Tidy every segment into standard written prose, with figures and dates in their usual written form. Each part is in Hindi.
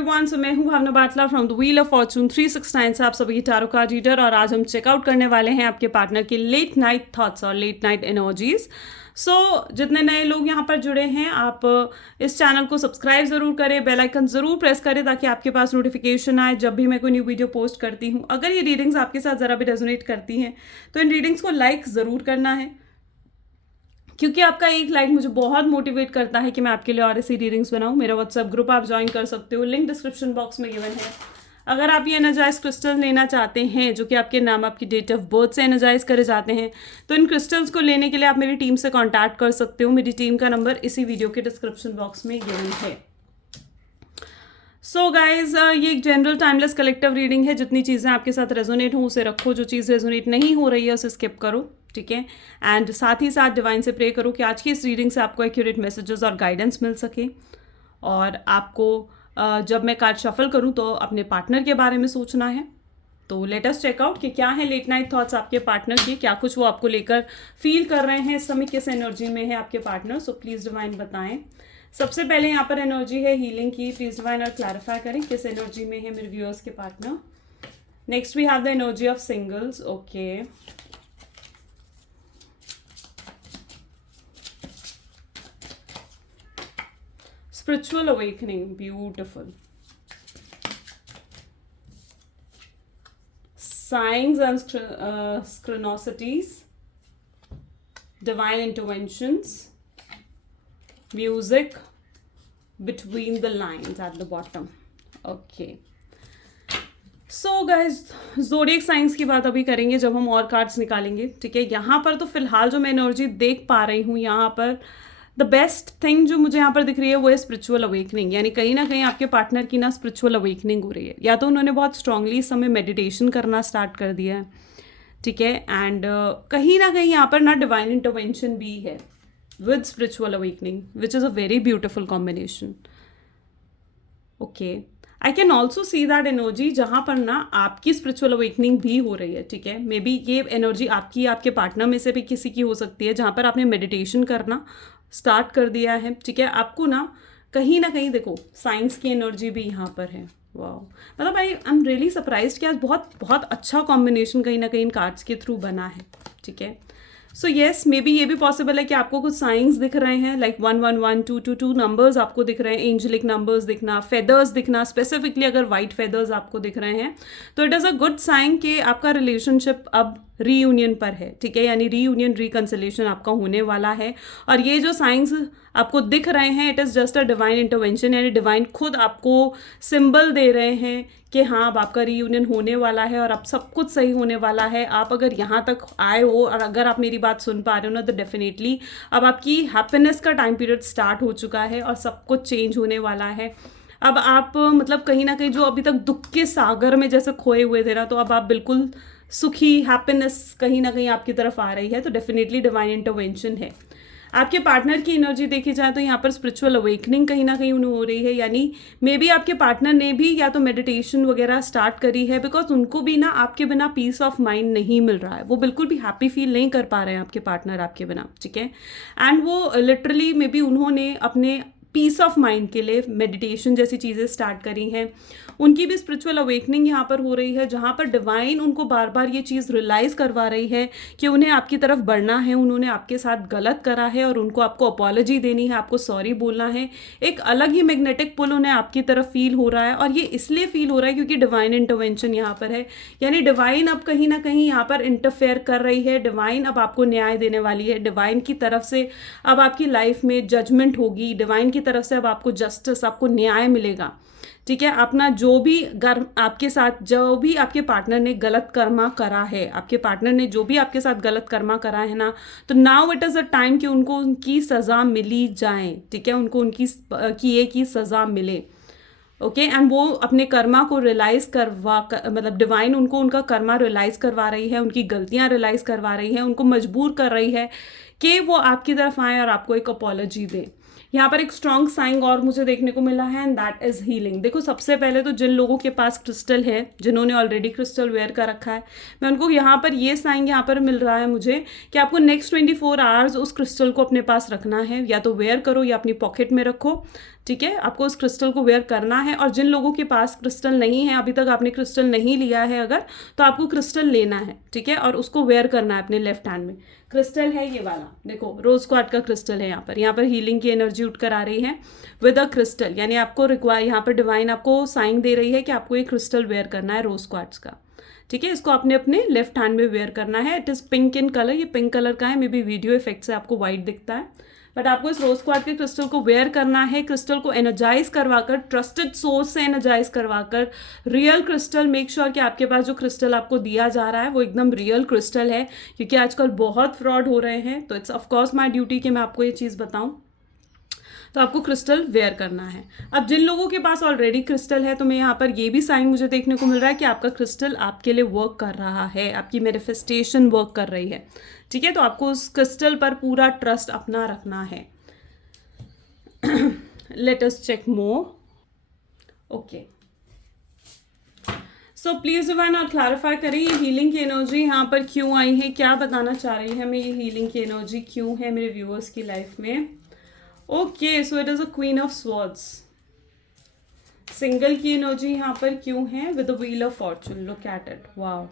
एवरीवन, सो मैं हूं Bhavna Batla from the wheel of fortune 369 से आप सभी की टैरो कार्ड रीडर। और आज हम चेकआउट करने वाले हैं आपके पार्टनर के लेट नाइट थॉट्स और लेट नाइट एनर्जीज। सो जितने नए लोग यहाँ पर जुड़े हैं, आप इस चैनल को सब्सक्राइब ज़रूर करें, बेल आइकन ज़रूर प्रेस करें ताकि आपके पास नोटिफिकेशन आए जब भी मैं कोई न्यू वीडियो पोस्ट करती हूँ। अगर ये रीडिंग्स आपके साथ ज़रा भी रेजोनेट करती हैं तो इन रीडिंग्स को लाइक ज़रूर करना है, क्योंकि आपका एक लाइक मुझे बहुत मोटिवेट करता है कि मैं आपके लिए और ऐसी रीडिंग्स बनाऊं। मेरा व्हाट्सएप ग्रुप आप ज्वाइन कर सकते हो, लिंक डिस्क्रिप्शन बॉक्स में गिवन है। अगर आप ये एनर्जाइज क्रिस्टल लेना चाहते हैं जो कि आपके नाम, आपकी डेट ऑफ बर्थ से एनर्जाइज करे जाते हैं, तो इन क्रिस्टल्स को लेने के लिए आप मेरी टीम से कॉन्टैक्ट कर सकते हो। मेरी टीम का नंबर इसी वीडियो के डिस्क्रिप्शन बॉक्स में गिवन है। सो गाइज, ये एक जनरल टाइमलेस कलेक्टिव रीडिंग है। जितनी चीज़ें आपके साथ रेजोनेट हो उसे रखो, जो चीज़ रेजोनेट नहीं हो रही है उसे स्किप करो, ठीक है। एंड साथ ही साथ डिवाइन से प्रे करो कि आज की इस रीडिंग से आपको एक्यूरेट मैसेजेस और गाइडेंस मिल सके। और आपको जब मैं कार्ड शफल करूं तो अपने पार्टनर के बारे में सोचना है। तो लेट अस चेक आउट कि क्या है लेट नाइट थॉट्स आपके पार्टनर की, क्या कुछ वो आपको लेकर फील कर रहे हैं इस समय, किस एनर्जी में है आपके पार्टनर। सो प्लीज़ डिवाइन बताएं। सबसे पहले यहाँ पर एनर्जी है हीलिंग की। प्लीज डिवाइन और क्लैरिफाई करें किस एनर्जी में है मेरे व्यूअर्स के partner. Next we have the energy of singles. Okay, spiritual awakening, beautiful. Science and synchronicities, divine interventions, music, between the lines at the bottom. Okay, so guys, zodiac science की बात अभी करेंगे जब हम और कार्ड्स निकालेंगे, ठीक है। यहाँ पर तो फिलहाल जो मैं एनर्जी देख पा रही हूँ, यहाँ पर द बेस्ट थिंग जो मुझे यहाँ पर दिख रही है वो है स्पिरिचुअल अवेकनिंग। यानी कहीं ना कहीं आपके पार्टनर की ना स्पिरिचुअल अवेकनिंग हो रही है, या तो उन्होंने बहुत स्ट्रांगली इस समय मेडिटेशन करना स्टार्ट कर दिया है, ठीक है। एंड कहीं ना कहीं यहाँ पर ना डिवाइन इंटरवेंशन भी है with spiritual awakening, which is a very beautiful combination. Okay, I can also see that energy जहाँ पर ना आपकी spiritual awakening भी हो रही है, ठीक है। मे बी ये एनर्जी आपकी, आपके पार्टनर में से भी किसी की हो सकती है, जहाँ पर आपने मेडिटेशन करना स्टार्ट कर दिया है, ठीक है। आपको ना कहीं देखो साइंस की एनर्जी भी यहाँ पर है। वाह, मतलब आई एम रियली सरप्राइज्ड कि आज बहुत बहुत अच्छा कॉम्बिनेशन कहीं ना कहीं इन कार्ड्स के थ्रू बना है, ठीक है। सो येस, मे बी ये भी पॉसिबल है कि आपको कुछ साइंस दिख रहे हैं, लाइक 111 222 नंबर्स आपको दिख रहे हैं, एंजेलिक नंबर्स दिखना, फेदर्स दिखना। स्पेसिफिकली अगर वाइट फेदर्स आपको दिख रहे हैं तो it is a good sign कि आपका रिलेशनशिप अब रीयूनियन पर है, ठीक है। यानी रीयूनियन, रिकंसिलेशन आपका होने वाला है। और ये जो साइंस आपको दिख रहे हैं, it is just a divine intervention. यानी डिवाइन खुद आपको सिंबल दे रहे हैं कि हाँ, अब आपका रीयूनियन होने वाला है और अब सब कुछ सही होने वाला है। आप अगर यहाँ तक आए हो और अगर आप मेरी बात सुन पा रहे हो ना, तो डेफिनेटली अब आपकी हैप्पीनेस का टाइम पीरियड स्टार्ट हो चुका है और सब कुछ चेंज होने वाला है। अब आप मतलब कहीं ना कहीं जो अभी तक दुख के सागर में जैसे खोए हुए थे ना, तो अब आप बिल्कुल सुखी, हैप्पीनेस कहीं ना कहीं आपकी तरफ आ रही है। तो डेफिनेटली डिवाइन इंटरवेंशन है। आपके पार्टनर की एनर्जी देखी जाए तो यहाँ पर स्पिरिचुअल अवेकनिंग कहीं ना कहीं उन्हें हो रही है। यानी मे बी आपके पार्टनर ने भी या तो मेडिटेशन वगैरह स्टार्ट करी है, बिकॉज उनको भी ना आपके बिना पीस ऑफ माइंड नहीं मिल रहा है। वो बिल्कुल भी हैप्पी फील नहीं कर पा रहे हैं आपके पार्टनर आपके बिना, ठीक है। एंड वो लिटरली मे बी उन्होंने अपने पीस ऑफ माइंड के लिए मेडिटेशन जैसी चीज़ें स्टार्ट करी हैं। उनकी भी स्पिरिचुअल अवेकनिंग यहाँ पर हो रही है, जहाँ पर डिवाइन उनको बार बार ये चीज़ रियलाइज़ करवा रही है कि उन्हें आपकी तरफ बढ़ना है, उन्होंने आपके साथ गलत करा है और उनको आपको अपॉलॉजी देनी है, आपको सॉरी बोलना है। एक अलग ही मैग्नेटिक पुल उन्हें आपकी तरफ फील हो रहा है, और ये इसलिए फील हो रहा है क्योंकि डिवाइन इंटरवेंशन यहाँ पर है। यानी डिवाइन अब कहीं ना कहीं यहाँ पर इंटरफेयर कर रही है। डिवाइन अब आपको न्याय देने वाली है। डिवाइन की तरफ से अब आपकी लाइफ में जजमेंट होगी। डिवाइन की तरफ से अब आपको जस्टिस, आपको न्याय मिलेगा, ठीक है। अपना जो भी आपके साथ, जो भी आपके पार्टनर ने गलत कर्मा करा है, आपके पार्टनर ने जो भी आपके साथ गलत कर्मा करा है ना, तो now it is a time कि उनको उनकी सज़ा मिली जाए, ठीक है। उनको उनकी किए की सज़ा मिले, ओके। एंड वो अपने कर्मा को रियलाइज़ मतलब डिवाइन उनको उनका कर्मा रियलाइज़ करवा रही है, उनकी गलतियाँ रियलाइज़ करवा रही है, उनको मजबूर कर रही है कि वो आपकी तरफ आए और आपको एक अपॉलॉजी दें। यहाँ पर एक स्ट्रॉन्ग साइन और मुझे देखने को मिला है, एंड दैट इज हीलिंग। देखो, सबसे पहले तो जिन लोगों के पास क्रिस्टल है, जिन्होंने ऑलरेडी क्रिस्टल वेयर कर रखा है, मैं उनको यहाँ पर ये साइन यहाँ पर मिल रहा है मुझे कि आपको नेक्स्ट 24 आवर्स उस क्रिस्टल को अपने पास रखना है। या तो वेयर करो या अपनी पॉकेट में रखो, ठीक है, आपको उस क्रिस्टल को वेयर करना है। और जिन लोगों के पास क्रिस्टल नहीं है, अभी तक आपने क्रिस्टल नहीं लिया है अगर, तो आपको क्रिस्टल लेना है, ठीक है, और उसको वेयर करना है अपने लेफ्ट हैंड में। क्रिस्टल है ये वाला, देखो रोज क्वार्ट्ज का क्रिस्टल है। यहाँ पर हीलिंग की एनर्जी उठ कर आ रही है विद अ क्रिस्टल, यानी आपको रिक्वायर, यहाँ पर डिवाइन आपको साइन दे रही है कि आपको ये क्रिस्टल वेयर करना है रोज क्वार्ट्ज का, ठीक है। इसको आपने अपने लेफ्ट हैंड में वेयर करना है। It is pink in colour, ये पिंक कलर का है, मे बी वीडियो इफेक्ट से आपको व्हाइट दिखता है, बट आपको इस रोज क्वार्ट्ज के क्रिस्टल को वेयर करना है। क्रिस्टल को एनर्जाइज करवाकर, ट्रस्टेड सोर्स से एनर्जाइज करवाकर, रियल क्रिस्टल, मेक श्योर कि आपके पास जो क्रिस्टल आपको दिया जा रहा है वो एकदम रियल क्रिस्टल है, क्योंकि आजकल बहुत फ्रॉड हो रहे हैं। तो इट्स ऑफकोर्स माई ड्यूटी कि मैं आपको ये चीज़ बताऊँ। तो आपको क्रिस्टल वेयर करना है। अब जिन लोगों के पास ऑलरेडी क्रिस्टल है, तो मैं यहाँ पर ये भी साइन मुझे देखने को मिल रहा है कि आपका क्रिस्टल आपके लिए वर्क कर रहा है, आपकी मैनिफेस्टेशन वर्क कर रही है, ठीक है। तो आपको उस क्रिस्टल पर पूरा ट्रस्ट अपना रखना है। Let us check more. Okay, so please divine और क्लैरिफाई करें ये हीलिंग की एनर्जी यहाँ पर क्यों आई है, क्या बताना चाह रही है हमें ये हीलिंग की एनर्जी क्यों है मेरे व्यूअर्स की लाइफ में। Okay, so it is a queen of swords. Single की एनर्जी यहाँ पर क्यों है with the wheel of Fortune, look at it, wow.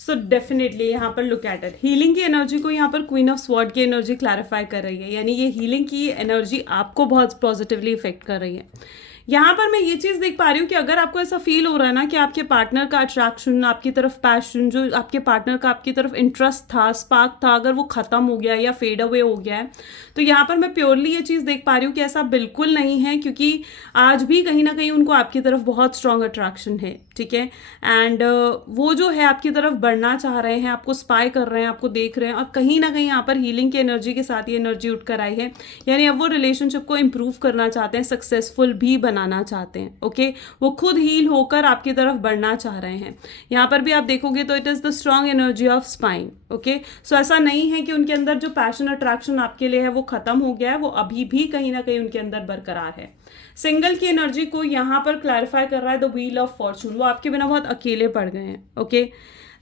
So definitely यहाँ पर लुक एट इट, हीलिंग की एनर्जी को यहाँ पर क्वीन ऑफ स्वॉर्ड की एनर्जी क्लैरिफाई कर रही है, यानी ये हीलिंग की एनर्जी आपको बहुत पॉजिटिवली इफेक्ट कर रही है। यहाँ पर मैं ये चीज़ देख पा रही हूँ कि अगर आपको ऐसा फील हो रहा है ना कि आपके पार्टनर का अट्रैक्शन, आपकी तरफ पैशन, जो आपके पार्टनर का आपकी तरफ इंटरेस्ट था, स्पार्क था, अगर वो ख़त्म हो गया या फेड अवे हो गया है, तो यहाँ पर मैं प्योरली ये चीज़ देख पा रही हूँ कि ऐसा बिल्कुल नहीं है, क्योंकि आज भी कहीं ना कहीं उनको आपकी तरफ बहुत स्ट्रॉन्ग अट्रैक्शन है, ठीक है। एंड वो जो है आपकी तरफ बढ़ना चाह रहे हैं, आपको स्पाई कर रहे हैं, आपको देख रहे हैं, और कहीं ना कहीं यहाँ पर हीलिंग की एनर्जी के साथ ये एनर्जी उठ कर आई है, यानी अब वो रिलेशनशिप को इम्प्रूव करना चाहते हैं, सक्सेसफुल भी बनाना चाहते हैं, ओके। वो खुद हील होकर आपकी तरफ बढ़ना चाह रहे हैं। यहाँ पर भी आप देखोगे तो it is the strong energy of spine, okay. So ऐसा नहीं है कि उनके अंदर जो पैशन अट्रैक्शन आपके लिए है वो खत्म हो गया है, वो अभी भी कहीं ना कहीं उनके अंदर बरकरार है। सिंगल की एनर्जी को यहाँ पर क्लैरिफाई कर रहा है द व्हील ऑफ फॉर्चून, वो आपके बिना बहुत अकेले पड़ गए हैं, ओके।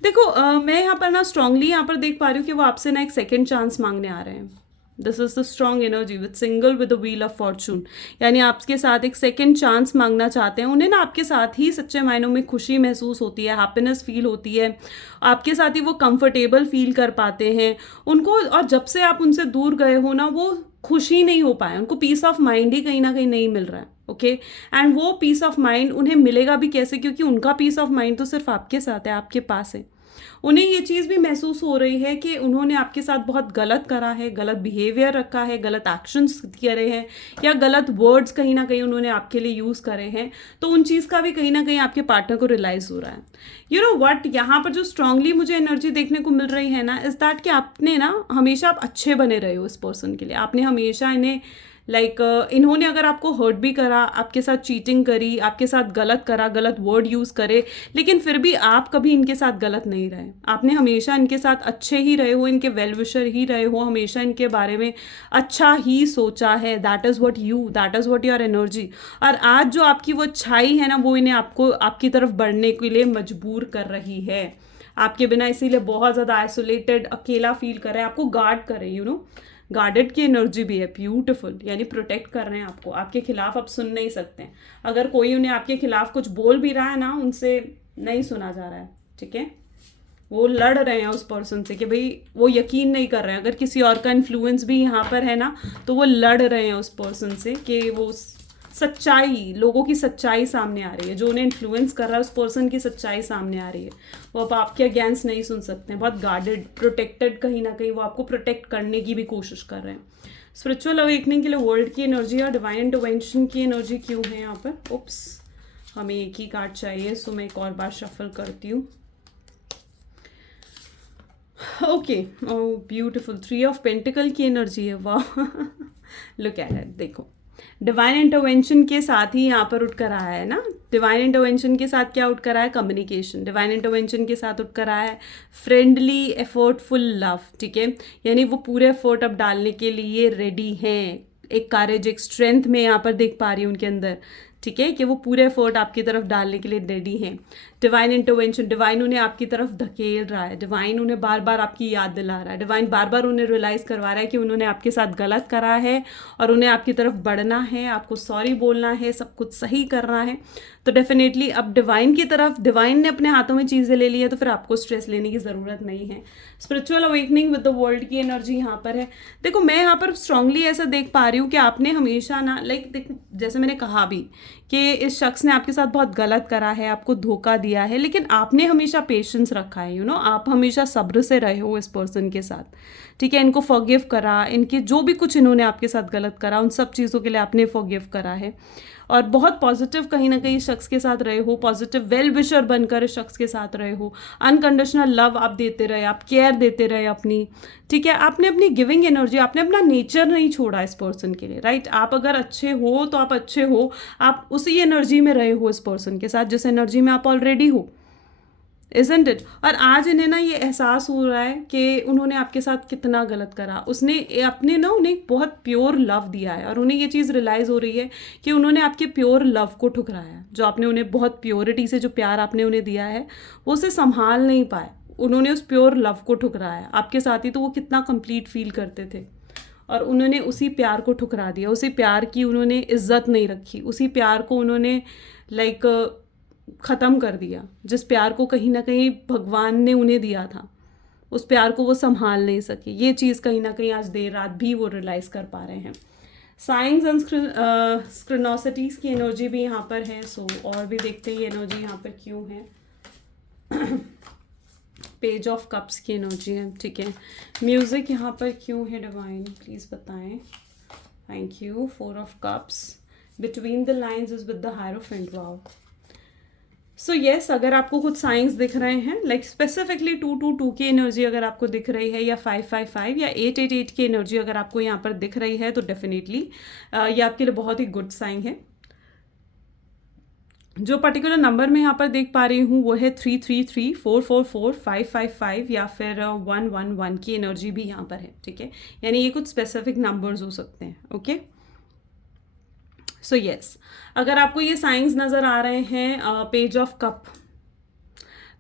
देखो मैं यहाँ पर ना स्ट्रांगली यहाँ पर देख पा रही हूँ कि वो आपसे ना एक सेकेंड चांस मांगने आ रहे हैं। This is the strong energy with single with the wheel of Fortune, यानी आपके साथ एक सेकेंड चांस मांगना चाहते हैं। उन्हें ना आपके साथ ही सच्चे मायनों में खुशी महसूस होती है, हैप्पीनेस फील होती है, आपके साथ ही वो कंफर्टेबल फील कर पाते हैं उनको। और जब से आप उनसे दूर गए हो ना, वो खुशी नहीं हो पाए, उनको पीस ऑफ माइंड ही कहीं ना कहीं नहीं मिल रहा है, ओके। एंड वो पीस ऑफ माइंड उन्हें मिलेगा भी कैसे, क्योंकि उनका पीस ऑफ माइंड तो सिर्फ आपके साथ है, आपके पास है। उन्हें ये चीज़ भी महसूस हो रही है कि उन्होंने आपके साथ बहुत गलत करा है, गलत बिहेवियर रखा है, गलत एक्शंस करे हैं, या गलत वर्ड्स कहीं ना कहीं उन्होंने आपके लिए यूज़ करे हैं। तो उन चीज़ का भी कहीं ना कहीं आपके पार्टनर को रियलाइज़ हो रहा है। यू नो व्हाट, यहाँ पर जो स्ट्रांगली मुझे एनर्जी देखने को मिल रही है ना, इज़ दैट कि आपने ना हमेशा आप अच्छे बने रहे हो इस पर्सन के लिए। आपने हमेशा इन्हें इन्होंने अगर आपको हर्ट भी करा, आपके साथ चीटिंग करी, आपके साथ गलत करा, गलत वर्ड यूज़ करे, लेकिन फिर भी आप कभी इनके साथ गलत नहीं रहे। आपने हमेशा इनके साथ अच्छे ही रहे हो, इनके वेल विशर ही रहे हो, हमेशा इनके बारे में अच्छा ही सोचा है। That is what your energy. और आज जो आपकी वो अच्छाई है ना, वो इन्हें आपको आपकी तरफ बढ़ने के लिए मजबूर कर रही है। आपके बिना इसीलिए बहुत ज़्यादा आइसोलेटेड, अकेला फील कर रहे हैं, आपको गार्ड कर रहे हैं, यू नो। गार्डेड की एनर्जी भी है, ब्यूटीफुल, यानी प्रोटेक्ट कर रहे हैं आपको, आपके खिलाफ अब सुन नहीं सकते हैं। अगर कोई उन्हें आपके खिलाफ कुछ बोल भी रहा है ना, उनसे नहीं सुना जा रहा है, ठीक है। वो लड़ रहे हैं उस पर्सन से कि भाई वो यकीन नहीं कर रहे हैं। अगर किसी और का इन्फ्लुएंस भी यहाँ पर है ना, तो वो लड़ रहे हैं उस पर्सन से कि वो सच्चाई, लोगों की सच्चाई सामने आ रही है, जो उन्हें इन्फ्लुएंस कर रहा है उस पर्सन की सच्चाई सामने आ रही है। वो अब आपके अगेंस्ट नहीं सुन सकते हैं, बहुत गार्डेड, प्रोटेक्टेड, कहीं ना कहीं वो आपको प्रोटेक्ट करने की भी कोशिश कर रहे हैं। स्पिरिचुअल अवेकनिंग के लिए वर्ल्ड की एनर्जी और डिवाइन इंटरवेंशन की एनर्जी क्यों है यहाँ पर। उप्स, हमें एक ही कार्ड चाहिए, सो मैं एक और बार शफल करती हूँ। Okay, oh beautiful, 3 of pentacle की एनर्जी है, वाह। लुक एट इट, देखो डिवाइन इंटरवेंशन के साथ ही यहाँ पर उठ कर आया है ना। डिवाइन इंटरवेंशन के साथ क्या उठ कर आया है, कम्युनिकेशन। डिवाइन इंटरवेंशन के साथ उठ कर आया है फ्रेंडली एफर्टफुल लव, ठीक है। यानी वो पूरे एफर्ट अब डालने के लिए रेडी हैं, एक करेज, एक स्ट्रेंथ में यहाँ पर देख पा रही हूँ उनके अंदर, ठीक है, कि वो पूरे एफर्ट आपकी तरफ डालने के लिए रेडी हैं। डिवाइन इंटरवेंशन, डिवाइन उन्हें आपकी तरफ धकेल रहा है, डिवाइन उन्हें बार बार आपकी याद दिला रहा है, डिवाइन बार बार उन्हें रियलाइज़ करवा रहा है कि उन्होंने आपके साथ गलत करा है और उन्हें आपकी तरफ बढ़ना है, आपको सॉरी बोलना है, सब कुछ सही करना है। तो डेफिनेटली अब डिवाइन की तरफ, डिवाइन ने अपने हाथों में चीज़ें ले ली है, तो फिर आपको स्ट्रेस लेने की ज़रूरत नहीं है। Spiritual awakening with the world की एनर्जी यहाँ पर है। देखो मैं यहाँ पर स्ट्रांगली ऐसा देख पा रही हूँ कि आपने हमेशा ना, लाइक देखो जैसे मैंने कहा भी कि इस शख्स ने आपके साथ बहुत गलत करा है, आपको धोखा दिया है, लेकिन आपने हमेशा पेशेंस रखा है, यू नो, आप हमेशा सब्र से रहे हो इस पर्सन के साथ, ठीक है। इनको फॉरगिव करा, इनके जो भी कुछ इन्होंने आपके साथ गलत करा उन सब चीज़ों के लिए आपने फॉरगिव करा है, और बहुत पॉजिटिव कहीं ना कहीं इस शख्स के साथ रहे हो, पॉजिटिव वेल विशर बनकर इस शख्स के साथ रहे हो, अनकंडीशनल लव आप देते रहे, आप केयर देते रहे अपनी, ठीक है। आपने अपनी गिविंग एनर्जी, आपने अपना नेचर नहीं छोड़ा इस पर्सन के लिए, राइट। आप अगर अच्छे हो तो आप अच्छे हो, आप उसी एनर्जी में रहे हो इस पर्सन के साथ जिस एनर्जी में आप ऑलरेडी हो, इजंट इट। और आज इन्हें ना ये एहसास हो रहा है कि उन्होंने आपके साथ कितना गलत करा, उसने अपने ना उन्हें बहुत प्योर लव दिया है, और उन्हें ये चीज़ रियलाइज़ हो रही है कि उन्होंने आपके प्योर लव को ठुकराया, जो आपने उन्हें बहुत प्योरिटी से जो प्यार आपने उन्हें दिया है वो उसे संभाल नहीं पाए, उन्होंने उस प्योर लव को ठुकराया। आपके साथ ही तो वो कितना कंप्लीट फील करते थे, और उन्होंने उसी प्यार को ठुकरा दिया, उसी प्यार की उन्होंने इज्जत नहीं रखी, उसी प्यार को उन्होंने लाइक ख़त्म कर दिया, जिस प्यार को कहीं ना कहीं भगवान ने उन्हें दिया था, उस प्यार को वो संभाल नहीं सके। ये चीज़ कहीं ना कहीं आज देर रात भी वो रियलाइज़ कर पा रहे हैं। साइंस एंड स्क्रिनोसिटीज़ की एनर्जी भी यहाँ पर है। सो और भी देखते हैं ये एनर्जी यहाँ पर क्यों है। पेज ऑफ कप्स की एनर्जी है, ठीक है। म्यूज़िक यहाँ पर क्यों है डिवाइन, प्लीज़ बताएं। Thank you. 4 of cups, between the lines is with the hierophant. Wow. So yes, अगर आपको कुछ साइंस दिख रहे हैं, लाइक स्पेसिफिकली 222 की एनर्जी अगर आपको दिख रही है, या 555 या 888 की एनर्जी अगर आपको यहाँ पर दिख रही है, तो डेफिनेटली ये आपके लिए बहुत ही गुड साइन है। जो पर्टिकुलर नंबर मैं यहाँ पर देख पा रही हूँ वो है 333, 444, 555 या फिर 111 की एनर्जी भी यहाँ पर है, ठीक है। यानी ये कुछ स्पेसिफिक नंबर्स हो सकते हैं, ओके। सो येस, अगर आपको ये साइंस नज़र आ रहे हैं पेज ऑफ कप,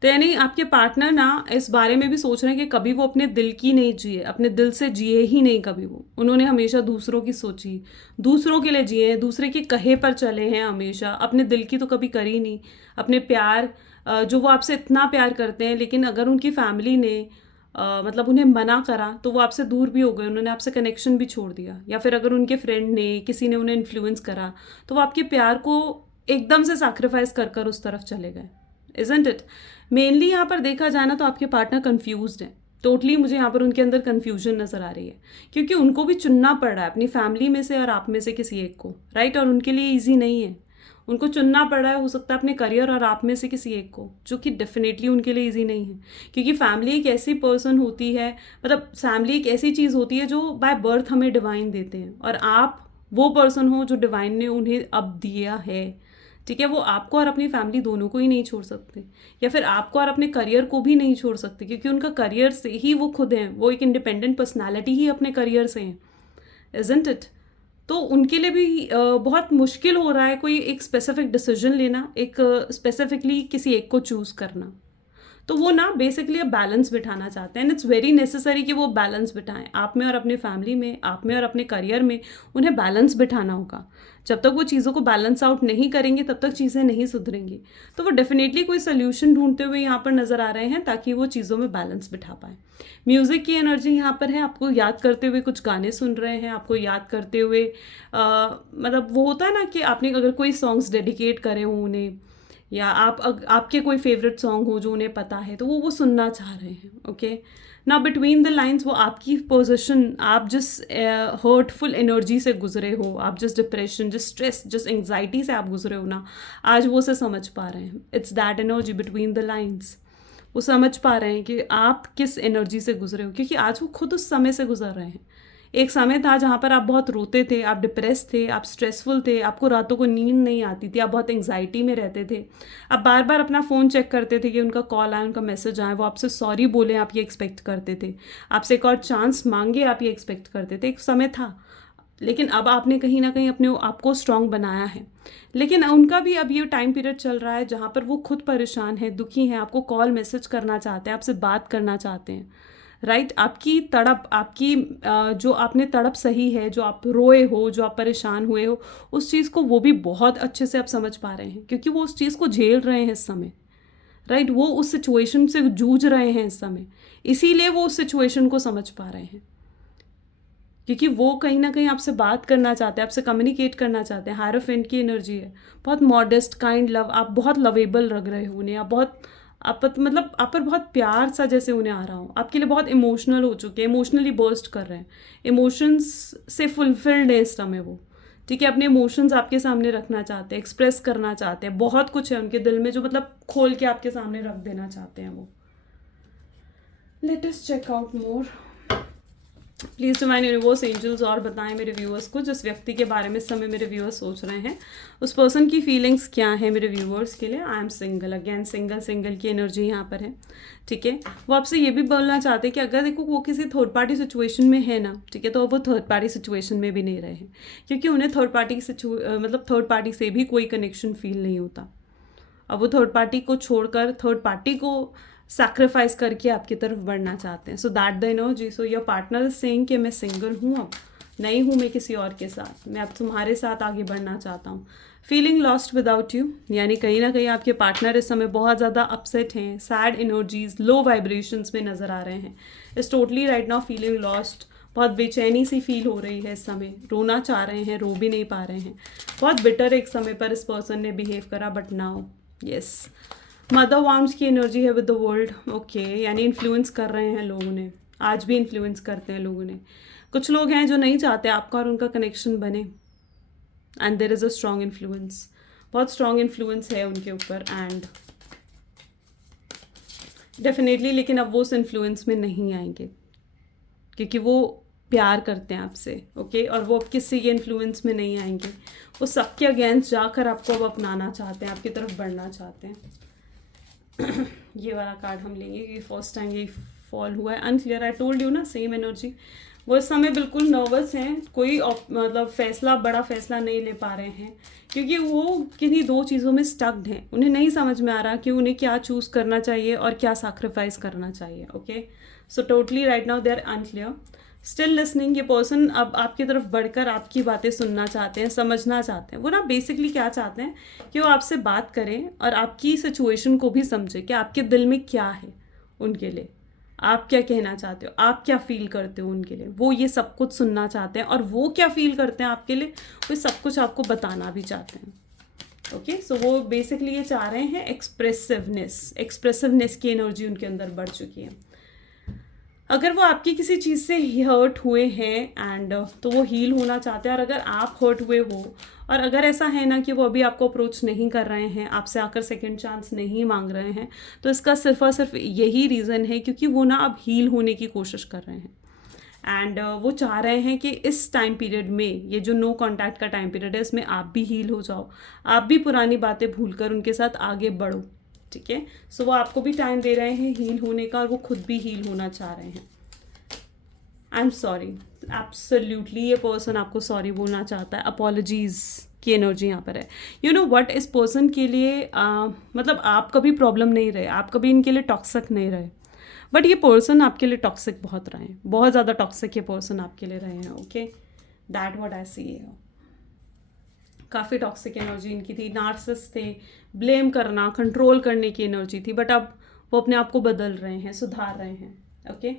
तो यानी आपके पार्टनर ना इस बारे में भी सोच रहे हैं कि कभी वो अपने दिल की नहीं जिए, अपने दिल से जिए ही नहीं कभी वो, उन्होंने हमेशा दूसरों की सोची, दूसरों के लिए जिए हैं, दूसरे के कहे पर चले हैं हमेशा, अपने दिल की तो कभी करी नहीं। अपने प्यार जो वो आपसे इतना प्यार करते हैं, लेकिन अगर उनकी फैमिली ने मतलब उन्हें मना करा तो वो आपसे दूर भी हो गए, उन्होंने आपसे कनेक्शन भी छोड़ दिया, या फिर अगर उनके फ्रेंड ने, किसी ने उन्हें इन्फ्लुएंस करा तो वो आपके प्यार को एकदम से सैक्रिफाइस कर कर उस तरफ चले गए, इजंट इट। मेनली यहाँ पर देखा जाए ना तो आपके पार्टनर कन्फ्यूज्ड है, टोटली मुझे यहाँ पर उनके अंदर कन्फ्यूजन नज़र आ रही है, क्योंकि उनको भी चुनना पड़ रहा है अपनी फैमिली में से और आप में से किसी एक को, राइट। और उनके लिए ईजी नहीं है, उनको चुनना पड़ रहा है, हो सकता है अपने करियर और आप में से किसी एक को, जो कि डेफिनेटली उनके लिए इजी नहीं है। क्योंकि फैमिली एक ऐसी पर्सन होती है, मतलब फैमिली एक ऐसी चीज़ होती है जो बाय बर्थ हमें डिवाइन देते हैं, और आप वो पर्सन हो जो डिवाइन ने उन्हें अब दिया है, ठीक है। वो आपको और अपनी फैमिली दोनों को ही नहीं छोड़ सकते, या फिर आपको और अपने करियर को भी नहीं छोड़ सकते, क्योंकि उनका करियर से ही वो खुद हैं, वो एक इंडिपेंडेंट पर्सनैलिटी ही अपने करियर से हैं, इजंट इट। तो उनके लिए भी बहुत मुश्किल हो रहा है कोई एक स्पेसिफिक डिसीजन लेना, एक स्पेसिफिकली किसी एक को चूज़ करना। तो वो ना बेसिकली अब बैलेंस बिठाना चाहते हैं, एंड इट्स वेरी नेसेसरी कि वो बैलेंस बिठाएं, आप में और अपने फैमिली में, आप में और अपने करियर में उन्हें बैलेंस बिठाना होगा। जब तक वो चीज़ों को बैलेंस आउट नहीं करेंगे तब तक चीज़ें नहीं सुधरेंगी। तो वो डेफिनेटली कोई सोल्यूशन ढूंढते हुए यहाँ पर नज़र आ रहे हैं ताकि वो चीज़ों में बैलेंस बिठा पाएँ। म्यूज़िक की एनर्जी यहाँ पर है, आपको याद करते हुए कुछ गाने सुन रहे हैं, आपको याद करते हुए मतलब वो होता है ना कि आपने अगर कोई सॉन्ग्स डेडिकेट करे हों उन्हें, या आपके कोई फेवरेट सॉन्ग हो जो उन्हें पता है तो वो सुनना चाह रहे हैं, ओके ना। बिटवीन द लाइन्स वो आपकी पोजीशन, आप जिस हर्टफुल एनर्जी से गुजरे हो, आप जिस डिप्रेशन, जिस स्ट्रेस, जिस एंग्जाइटी से आप गुजरे हो ना, आज वो से समझ पा रहे हैं। It's that energy between the lines, वो समझ पा रहे हैं कि आप किस एनर्जी से गुजरे हो, क्योंकि आज वो खुद उस समय से गुजर रहे हैं। एक समय था जहाँ पर आप बहुत रोते थे, आप डिप्रेस थे, आप स्ट्रेसफुल थे, आपको रातों को नींद नहीं आती थी, आप बहुत एंग्जाइटी में रहते थे, आप बार बार अपना फ़ोन चेक करते थे कि उनका कॉल आए, उनका मैसेज आए, वो आपसे सॉरी बोले, आप ये एक्सपेक्ट करते थे, आपसे एक और चांस मांगे, आप ये एक्सपेक्ट करते थे। एक समय था, लेकिन अब आपने कहीं ना कहीं अपने आप को स्ट्रांग बनाया है। लेकिन उनका भी अब ये टाइम पीरियड चल रहा है जहाँ पर वो खुद परेशान है, दुखी हैं, आपको कॉल मैसेज करना चाहते हैं, आपसे बात करना चाहते हैं, राइट। आपकी तड़प, आपकी जो आपने तड़प सही है, जो आप रोए हो, जो आप परेशान हुए हो, उस चीज़ को वो भी बहुत अच्छे से आप समझ पा रहे हैं, क्योंकि वो उस चीज़ को झेल रहे हैं इस समय, राइट। वो उस सिचुएशन से जूझ रहे हैं इस समय, इसीलिए वो उस सिचुएशन को समझ पा रहे हैं, क्योंकि वो कहीं ना कहीं आपसे बात करना चाहते हैं, आपसे कम्युनिकेट करना चाहते हैं। हायरोफेंट की एनर्जी है, बहुत मॉडेस्ट, काइंड लव, आप बहुत लवेबल लग रहे हो उन्हें, आप बहुत, मतलब आप पर बहुत प्यार सा जैसे उन्हें आ रहा हो, आपके लिए बहुत इमोशनल हो चुके हैं, इमोशनली बर्स्ट कर रहे हैं, इमोशंस से फुलफिल्ड है इस समय वो, ठीक है। अपने इमोशंस आपके सामने रखना चाहते हैं, एक्सप्रेस करना चाहते हैं, बहुत कुछ है उनके दिल में जो मतलब खोल के आपके सामने रख देना चाहते हैं वो। Let us check out more. Please divine universe, angels, और बताएं मेरे व्यूअर्स को, जिस व्यक्ति के बारे में इस समय मेरे व्यूअर्स सोच रहे हैं, उस पर्सन की फीलिंग्स क्या है मेरे व्यूअर्स के लिए। I am single, again single की एनर्जी यहाँ पर है, ठीक है। वो आपसे ये भी बोलना चाहते हैं कि अगर देखो वो किसी थर्ड पार्टी सिचुएशन में है ना, ठीक है, तो वो थर्ड पार्टी सिचुएशन में भी नहीं रहे हैं, क्योंकि उन्हें थर्ड पार्टी मतलब थर्ड पार्टी से भी कोई कनेक्शन फील नहीं होता। अब वो थर्ड पार्टी को छोड़कर, थर्ड पार्टी को सैक्रिफाइस करके आपकी तरफ बढ़ना चाहते हैं। So that the energy, so your partner is saying कि मैं सिंगल हूँ, अब नहीं हूँ मैं किसी और के साथ, मैं अब तुम्हारे साथ आगे बढ़ना चाहता हूँ। फीलिंग लॉस्ट विदाउट यू, यानी कहीं ना कहीं आपके पार्टनर इस समय बहुत ज़्यादा अपसेट हैं, सैड एनर्जीज, लो वाइब्रेशंस में नज़र आ रहे हैं। इस totally right now feeling lost, बहुत बेचैनी सी फील हो रही है इस समय, रोना चाह रहे हैं, रो भी नहीं पा रहे हैं, बहुत बिटर एक समय पर इस पर्सन ने बिहेव करा, but now yes. Mother wounds की एनर्जी है विद द वर्ल्ड, ओके, यानी इन्फ्लुएंस कर रहे हैं लोग उन्हें, आज भी इन्फ्लुएंस करते हैं लोग उन्हें। कुछ लोग हैं जो नहीं चाहते आपका और उनका कनेक्शन बने, and there is a strong influence, बहुत स्ट्रॉन्ग इन्फ्लुएंस है उनके ऊपर, एंड डेफिनेटली, लेकिन अब वो उस इन्फ्लुएंस में नहीं आएंगे, क्योंकि वो प्यार करते हैं आपसे, ओके, और वो अब किसी के इन्फ्लुएंस में नहीं आएंगे, वो सबके अगेंस्ट जाकर आपको अब अपनाना चाहते हैं, आपकी तरफ बढ़ना चाहते हैं। ये वाला कार्ड हम लेंगे, ये फर्स्ट टाइम ये फॉल हुआ है। अनक्लियर, आई टोल्ड यू ना, सेम एनर्जी। वो इस समय बिल्कुल नर्वस हैं, कोई मतलब फैसला, बड़ा फैसला नहीं ले पा रहे हैं, क्योंकि वो किन्हीं दो चीज़ों में स्टक्ड हैं, उन्हें नहीं समझ में आ रहा कि उन्हें क्या चूज़ करना चाहिए और क्या सैक्रिफाइस करना चाहिए, okay. So totally right now they are unclear, still listening. ये पर्सन अब आपकी तरफ बढ़कर आपकी बातें सुनना चाहते हैं, समझना चाहते हैं। वो ना बेसिकली क्या चाहते हैं कि वो आपसे बात करें और आपकी सिचुएशन को भी समझे कि आपके दिल में क्या है उनके लिए, आप क्या कहना चाहते हो, आप क्या फील करते हो उनके लिए। वो ये सब कुछ सुनना चाहते हैं, और वो क्या फील करते हैं आपके लिए, वो सब कुछ आपको बताना भी चाहते हैं, ओके। सो वो बेसिकली ये चाह रहे हैं एक्सप्रेसिवनेस की एनर्जी उनके अंदर बढ़ चुकी है। अगर वो आपकी किसी चीज़ से हर्ट हुए हैं एंड तो वो हील होना चाहते हैं, और अगर आप हर्ट हुए हो, और अगर ऐसा है ना कि वो अभी आपको अप्रोच नहीं कर रहे हैं, आपसे आकर सेकंड चांस नहीं मांग रहे हैं, तो इसका सिर्फ और सिर्फ यही रीज़न है क्योंकि वो ना अब हील होने की कोशिश कर रहे हैं, एंड वो चाह रहे हैं कि इस टाइम पीरियड में, ये जो नो कॉन्टैक्ट का टाइम पीरियड है, इसमें आप भी हील हो जाओ, आप भी पुरानी बातें भूलकर उनके साथ आगे बढ़ो, ठीक है। सो वो आपको भी टाइम दे रहे हैं हील होने का, और वो खुद भी हील होना चाह रहे हैं। आई एम सॉरी, एब्सोल्युटली ये पर्सन आपको सॉरी बोलना चाहता है, अपॉलॉजीज की एनर्जी यहाँ पर है। यू नो व्हाट, इस पर्सन के लिए मतलब आप कभी प्रॉब्लम नहीं रहे, आप कभी इनके लिए टॉक्सिक नहीं रहे, बट ये पर्सन आपके लिए टॉक्सिक बहुत रहे हैं, बहुत ज़्यादा टॉक्सिक ये पर्सन आपके लिए रहे हैं, ओके। दैट व्हाट आई सी, काफ़ी टॉक्सिक एनर्जी इनकी थी, नार्सिसिस्ट थे, ब्लेम करना, कंट्रोल करने की एनर्जी थी, बट अब वो अपने आप को बदल रहे हैं, सुधार रहे हैं, ओके।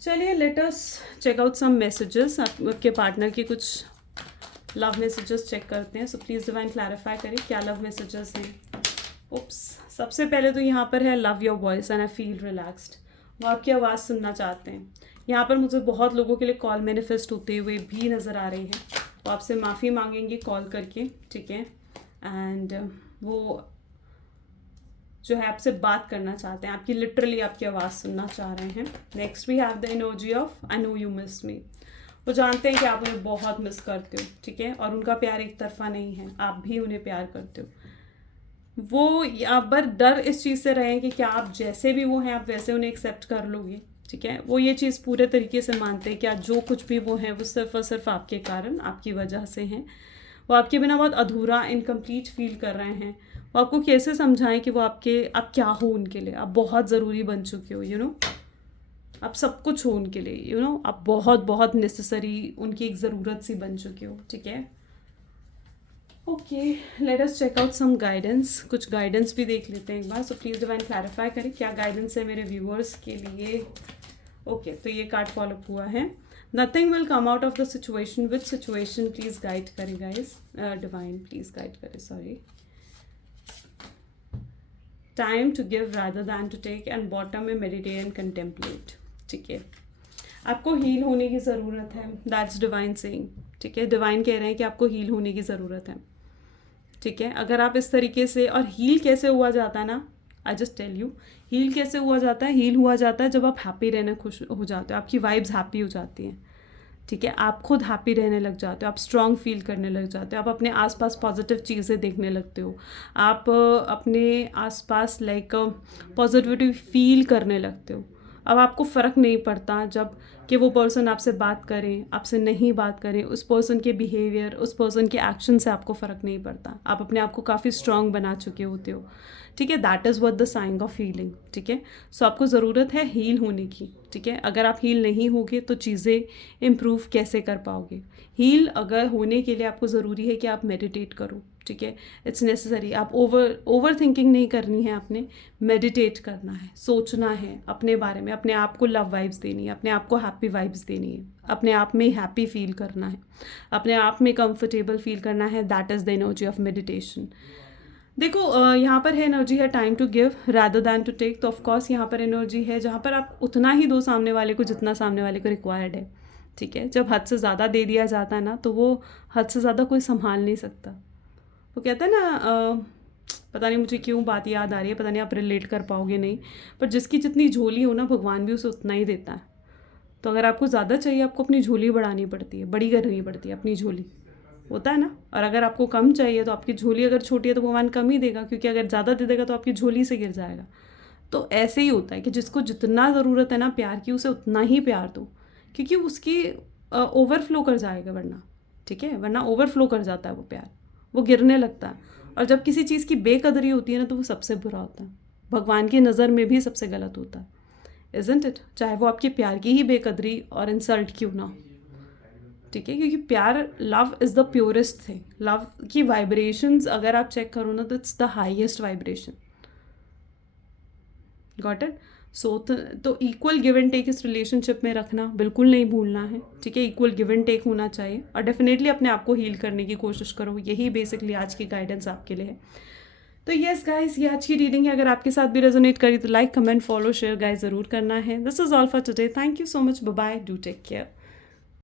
चलिए let us check out some messages, आपके पार्टनर की कुछ लव मैसेजेस चेक करते हैं। सो प्लीज़ डिवाइन क्लैरिफाई करें क्या लव मैसेजेस हैं। उप्स, सबसे पहले तो यहाँ पर है love your voice and I feel relaxed. वो आपकी आवाज़ सुनना चाहते हैं। यहाँ पर मुझे बहुत लोगों के लिए कॉल मैनिफेस्ट होते हुए भी नज़र आ रही है। वो आपसे माफ़ी मांगेंगे कॉल करके, ठीक है, एंड वो जो है आपसे बात करना चाहते हैं, आपकी लिटरली आपकी आवाज़ सुनना चाह रहे हैं। Next we have the energy of I know you miss me. वो जानते हैं कि आप उन्हें बहुत मिस करते हो, ठीक है, और उनका प्यार एक तरफा नहीं है, आप भी उन्हें प्यार करते हो। वो यहाँ पर डर इस चीज़ से रहे हैं कि क्या आप जैसे भी वो हैं आप वैसे उन्हें एक्सेप्ट कर लोगे, ठीक है, वो ये चीज़ पूरे तरीके से मानते हैं कि आज जो कुछ भी वो है वो सिर्फ और सिर्फ आपके कारण, आपकी वजह से हैं। वो आपके बिना बहुत अधूरा, इनकम्प्लीट फील कर रहे हैं। वो आपको कैसे समझाएं कि वो आप क्या हो उनके लिए, आप बहुत ज़रूरी बन चुके हो, यू नो, आप सब कुछ हो उनके लिए, यू नो, आप बहुत बहुत नेसेसरी, उनकी एक ज़रूरत सी बन चुके हो। ठीक है, okay, let us check out some guidance. कुछ गाइडेंस भी देख लेते हैं एक बार। सो प्लीज़ डिवाइन क्लैरिफाई करें क्या गाइडेंस है मेरे व्यूअर्स के लिए। ओके, तो ये कार्ड फॉलो हुआ है। Nothing will come out of the situation, which situation please guide करें गाइस, डिवाइन प्लीज़ गाइड करें, sorry. Time to give rather than to take, and bottom में मेडिटेट एंड कंटेम्पलेट। ठीक है, आपको हील होने की ज़रूरत है, दैट्स डिवाइन सेइंग। ठीक है, डिवाइन कह रहे हैं कि आपको हील होने की ज़रूरत है। ठीक है, अगर आप इस तरीके से, और हील कैसे हुआ जाता है ना, I just tell you, heal कैसे हुआ जाता है, हील हुआ जाता है जब आप हैप्पी रहने खुश हो जाते हो, आपकी वाइब्स हैप्पी हो जाती हैं। ठीक है, आप खुद हैप्पी रहने लग जाते हो, आप स्ट्रॉन्ग फील करने लग जाते हो, आप अपने आसपास पॉजिटिव चीज़ें देखने लगते हो, आप अपने आसपास लाइक पॉजिटिविटी फील करने लगते हो। अब आपको फ़र्क नहीं पड़ता जब कि वो पर्सन आपसे बात करें, आपसे नहीं बात करें, उस पर्सन के बिहेवियर, उस पर्सन के एक्शन से आपको फ़र्क नहीं पड़ता। आप अपने आप को काफ़ी स्ट्रॉन्ग बना चुके होते हो। ठीक है, that is what the sign of healing. ठीक है, सो आपको ज़रूरत है हील होने की। ठीक है, अगर आप हील नहीं होगे तो चीज़ें इम्प्रूव कैसे कर पाओगे। हील अगर होने के लिए आपको ज़रूरी है कि आप मेडिटेट करो। ठीक है, इट्स नेसेसरी। आप ओवर थिंकिंग नहीं करनी है, आपने मेडिटेट करना है, सोचना है अपने बारे में, अपने आप को लव वाइब्स देनी है, अपने आप को हैप्पी वाइब्स देनी है, अपने आप में हैप्पी फील करना है, अपने आप में कंफर्टेबल फील करना है। That is the energy of meditation. देखो यहाँ पर है एनर्जी है time to give rather than to take. तो ऑफकोर्स यहाँ पर एनर्जी है जहाँ पर आप उतना ही दो सामने वाले को जितना सामने वाले को रिक्वायर्ड है। ठीक है, जब हद से ज़्यादा दे दिया जाता है ना, तो वो हद से ज़्यादा कोई संभाल नहीं सकता। वो कहता है ना, पता नहीं मुझे क्यों बात याद आ रही है, पता नहीं आप रिलेट कर पाओगे नहीं, पर जिसकी जितनी झोली हो ना, भगवान भी उसे उतना ही देता है। तो अगर आपको ज़्यादा चाहिए, आपको अपनी झोली बढ़ानी पड़ती है, बड़ी करनी पड़ती है अपनी झोली, होता है ना। और अगर आपको कम चाहिए तो आपकी झोली अगर छोटी है तो भगवान कम ही देगा, क्योंकि अगर ज़्यादा दे देगा तो आपकी झोली से गिर जाएगा। तो ऐसे ही होता है कि जिसको जितना ज़रूरत है ना प्यार की, उसे उतना ही प्यार दो, क्योंकि उसकी ओवरफ्लो कर जाएगा वरना। ठीक है, वरना ओवरफ्लो कर जाता है वो प्यार, वो गिरने लगता है। और जब किसी चीज़ की बेकदरी होती है ना, तो वो सबसे बुरा होता है, भगवान की नज़र में भी सबसे गलत होता है, इज़न्ट इट? चाहे वो आपके प्यार की ही बेकदरी और इंसल्ट क्यों ना हो। ठीक है, क्योंकि प्यार, love is the purest thing. Love की वाइब्रेशंस अगर आप चेक करो ना, तो it's the highest vibration. Got it? So तो इक्वल गिव एंड टेक इस रिलेशनशिप में रखना बिल्कुल नहीं भूलना है। ठीक है, इक्वल गिव एंड टेक होना चाहिए, और डेफिनेटली अपने आप को हील करने की कोशिश करो। यही बेसिकली आज की गाइडेंस आपके लिए है। तो येस गाइज, ये आज की रीडिंग है। अगर आपके साथ भी रेजोनेट करी तो like, comment, follow, share guys ज़रूर करना है। This is all for today. Thank you so much, bye bye, do take care.